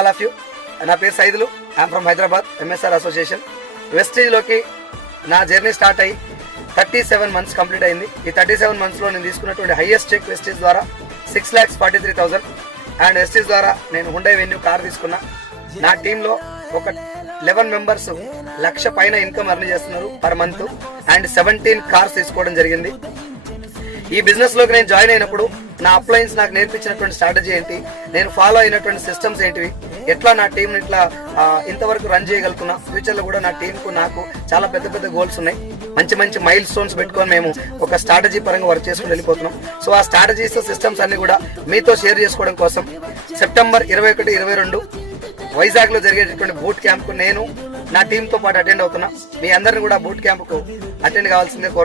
All of you. నా పేరు Saidulu. I'm from Hyderabad, MSR association. వెస్టేజ్లోకి నా జర్నీ స్టార్ట్ అయ్యి 37 months కంప్లీట్ అయింది. ఈ 37 monthsలో నేను తీసుకున్నటువంటి హైయెస్ట్ చెక్ వెస్టేజ్ ద్వారా 6,43,000 అండ్ వెస్టేజ్ ద్వారా నేను హుండై వెన్యూ కార్ తీసుకున్నా. నా టీంలో ఒక 11 members 1,00,000 పైన ఇన్కమ్ అర్న్ చేస్తున్నారు పర్ మంత్ అండ్ 17 కార్స్ తీసుకోవడం జరిగింది. ఈ బిజినెస్ లోకి నేను జాయిన్ అయినప్పుడు నా అప్లయన్స్ నాకు నేర్పించినటువంటి స్ట్రాటజీ ఏంటి, నేను ఫాలో అయినటువంటి సిస్టమ్స్ ఏంటివి, ఎట్లా నా టీం ఇట్లా ఇంతవరకు రన్ చేయగలుగుతున్నా, ఫ్యూచర్ లో కూడా నా టీంకు నాకు చాలా పెద్ద పెద్ద గోల్స్ ఉన్నాయి. మంచి మంచి మైల్ స్టోన్స్ పెట్టుకొని మేము ఒక స్ట్రాటజీ పరంగా వర్క్ చేసుకుని వెళ్ళిపోతున్నాం. సో ఆ స్ట్రాటజీస్ సిస్టమ్స్ అన్ని కూడా మీతో షేర్ చేసుకోవడం కోసం September 21, 22 వైజాగ్ లో జరిగేటటువంటి బూట్ క్యాంప్ కు నేను నా టీంతో పాటు అటెండ్ అవుతున్నా. మీ అందరిని కూడా బూట్ క్యాంప్ కు అటెండ్ కావాల్సిందే కోరుతున్నాను.